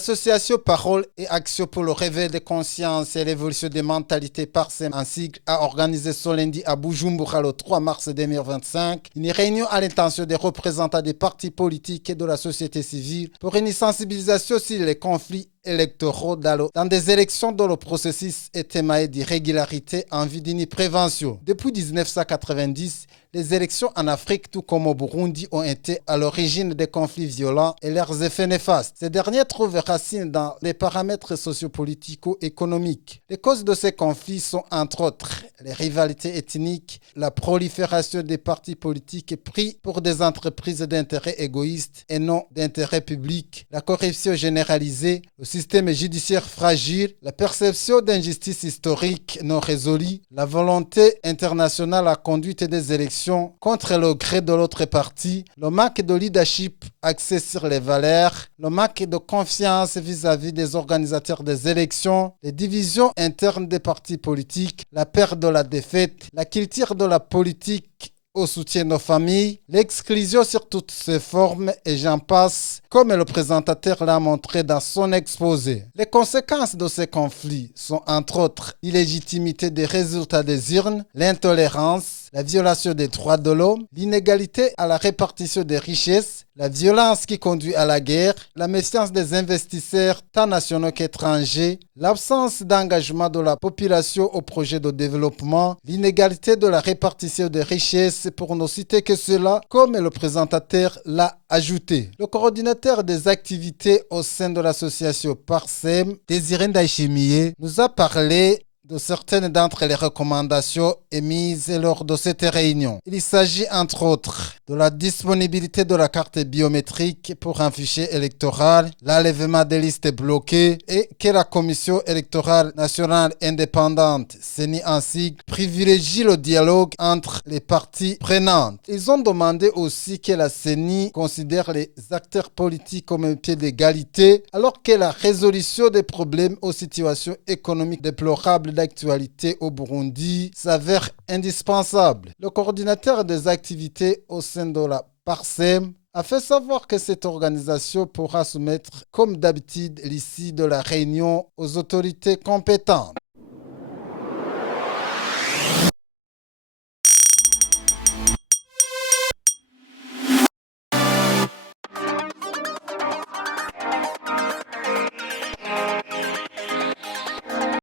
L'association Parole et Action pour le réveil des consciences et l'évolution des mentalités PARSEM en sigle a organisé ce lundi à Bujumbura le 3 mars 2025 une réunion à l'intention des représentants des partis politiques et de la société civile pour une sensibilisation sur les conflits électoraux dans des élections dont le processus est émaillé d'irrégularités en vue d'une prévention. Depuis 1990, les élections en Afrique, tout comme au Burundi, ont été à l'origine des conflits violents et leurs effets néfastes. Ces derniers trouvent racine dans les paramètres socio-politico-économiques. Les causes de ces conflits sont entre autres les rivalités ethniques, la prolifération des partis politiques pris pour des entreprises d'intérêt égoïste et non d'intérêt public, la corruption généralisée, le système judiciaire fragile, la perception d'injustice historique non résolue, la volonté internationale à conduite des élections contre le gré de l'autre parti, le manque de leadership axé sur les valeurs, le manque de confiance vis-à-vis des organisateurs des élections, les divisions internes des partis politiques, la perte de la défaite, la culture de la politique au soutien de nos familles, l'exclusion sur toutes ses formes et j'en passe, comme le présentateur l'a montré dans son exposé. Les conséquences de ces conflits sont entre autres l'illégitimité des résultats des urnes, l'intolérance, la violation des droits de l'homme, l'inégalité à la répartition des richesses, la violence qui conduit à la guerre, la méfiance des investisseurs tant nationaux qu'étrangers, l'absence d'engagement de la population au projet de développement, l'inégalité de la répartition des richesses pour ne citer que cela, comme le présentateur l'a ajouté. Le coordinateur des activités au sein de l'association PARSEM, Désiré Ndayishimiye, nous a parlé de certaines d'entre les recommandations émises lors de cette réunion. Il s'agit entre autres de la disponibilité de la carte biométrique pour un fichier électoral, l'enlèvement des listes bloquées et que la Commission électorale nationale indépendante, CENI en sigle, privilégie le dialogue entre les parties prenantes. Ils ont demandé aussi que la CENI considère les acteurs politiques comme un pied d'égalité alors que la résolution des problèmes aux situations économiques déplorables d'actualité au Burundi s'avère indispensable. Le coordinateur des activités au sein de la PARSEM a fait savoir que cette organisation pourra soumettre, comme d'habitude, l'issue de la réunion aux autorités compétentes.